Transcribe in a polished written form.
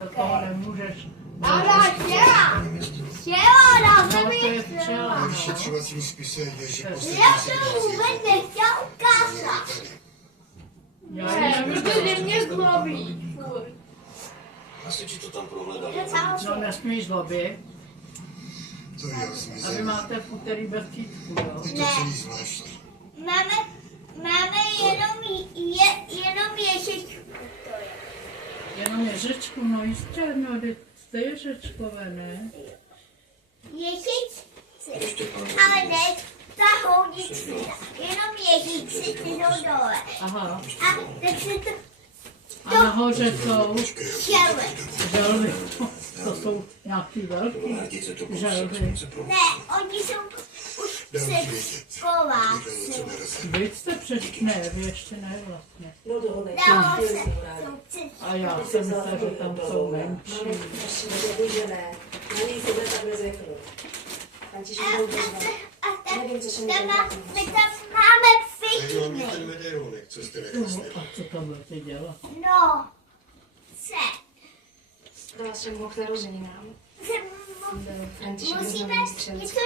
Do toho nemůžeš. Ona chtěla! Chtěla, na zemi je chtěla! včela. Ve vyšetřovacím spise je, že poslední Já jsem vůbec nechtěla ukázat. Já Ne, nevím, protože mě zlobí. Furt. Hasiči to tam prohledali. no nesmíš zlobit. To je A vy zmizel. máte v úterý bez čítku, jo? Je to celý zvláštní. Máme jenom ježičku. To je. Jenom ježečku, no jistě, no jste ježečkové, ne? Ježičci. Ale ne ta houdice. Jenom ježičci ty jsou dole. Aha. A tak se to A nahoře jsou chtěli. želvy. To jsou nějaký velký Vratice to želvy. Ne, oni jsou už předškoláci. Vy jste ne, vy ještě ne vlastně. No dohodne. Dalo se. Jsou A já jsem myslela, že tam jsou menší. Že ne. Na něj se bude tak nezvyknout. František byl bezva. Nevím, co se mi My tam máme Tady mám fikiny. ten medailonek, co jste No, nechali. a co tam budete dělat? No. Dala jsem ho k narozeninám. František Musíme byl něco